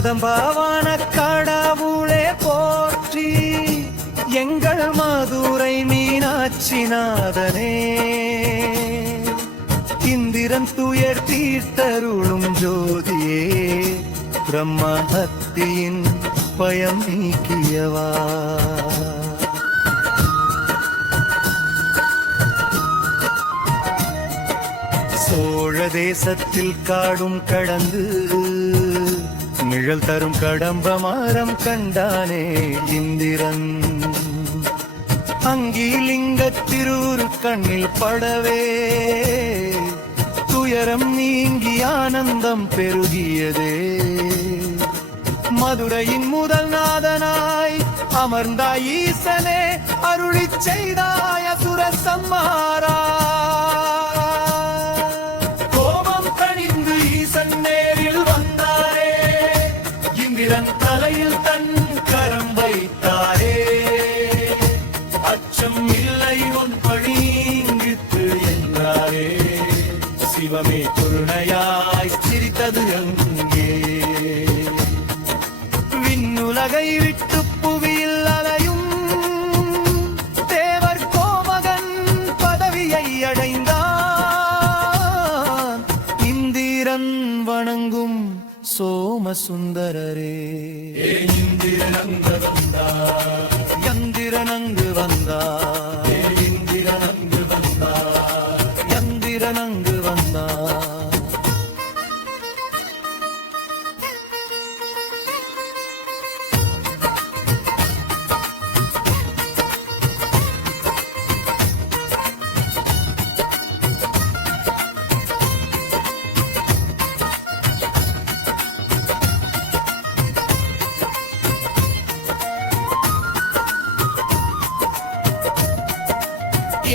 கதம்பாவான கடவுளே போற்றி, எங்கள் மதுரை மீனாட்சிநாதனே. இந்திரன் துயர் தீர்த்தருளும் ஜோதியே, பிரம்மஹத்தியின் பயம் நீக்கியவா. சோழ தேசத்தில் காடும் கடந்து நிழல் தரும் கடம்ப மரம் கண்டானே இந்திரன். அங்கிலிங்க திருவுரு கண்ணில் படவே துயரம் நீங்கி ஆனந்தம் பெருகியதே. மதுரையின் முதல் நாதனாய் அமர்ந்தாய் ஈசனே, அருளிச் செய்தாய சுர சம்மாரா. கோபம் கணிந்து ஈசன் நேரில் வந்தாரே, இந்திரன் தலையில் தன் கரம் வைத்தாரே. அச்சம் இல்லை உன் பணிங்கித்து என்றாரே, சிவமே துருணையாய் சிரித்தது அங்கே. விண்ணுலகை விட்டு புவியில் அலையும் தேவர் கோமகன் பதவியை அடைந்தான். இந்திரன் வணங்கும் சோமசுந்தரரே, இந்திரனங்கு வந்தார், யந்திரனங்கு வந்தார், இந்திரனங்கு வந்தார், யந்திரனங்கு வந்தார்.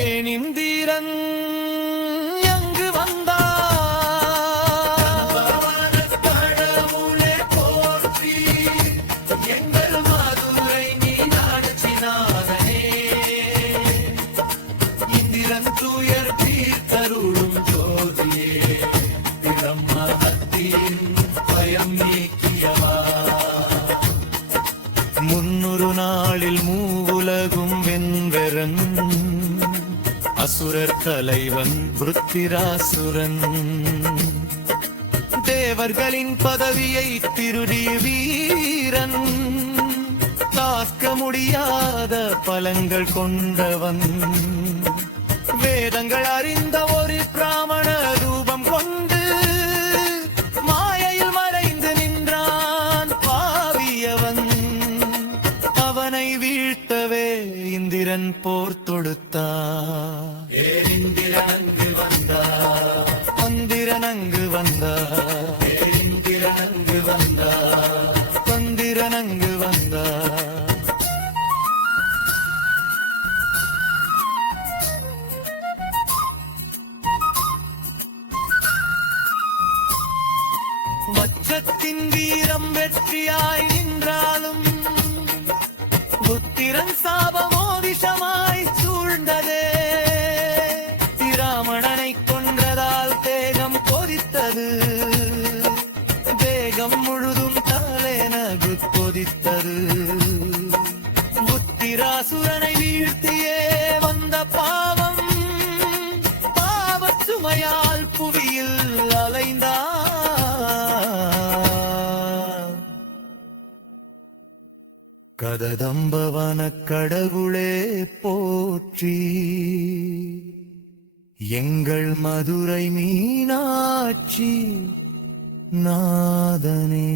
ஏன் இந்திரன் எங்கு வந்தார்? கடவுளே போற்றி, எங்கள் மதுரை மீனாட்சிநாதனே. இந்திரன் துயர் தீர்த்தருளும் ஜோதியே, பிரம்மஹத்தியின் பயம் நீக்கியவா. 300 நாளில் மூவுலகும் வென்றரன், அசுரர் தலைவன் விருத்திராசுரன். தேவர்களின் பதவியை திருடிய வீரன், காக்க முடியாத பலங்கள் கொண்டவன். வேதங்கள் அறிந்த ஒரு பிராமண ரூபம் கொண்டு மாயையில் மறைந்து நின்றான் பாவியவன். அவனை வீழ்த்தவே இந்திரன் போர் தொடுத்தான். இந்திரனங்கு வந்தார், இந்திரனங்கு வந்தார், இந்திரனங்கு வந்தார், இந்திரனங்கு வந்தார். வச்சத்தின் வீரம் வெற்றியாய் நின்றாலும் புத்திரன் சாபமோ விஷமாய் சூழ்ந்ததே. ராமணனை கொன்றதால் தேகம் கொதித்தது, தேகம் முழுதும் தாலேனகு கொதித்தது. புத்திராசுரனை வீழ்த்தியே வந்த பாவம், பாவச் சுமையால் புவியில் அலைந்தார். கததம்பவன கடவுளே போற்றி, எங்கள் மதுரை மீனாட்சி நாதனே.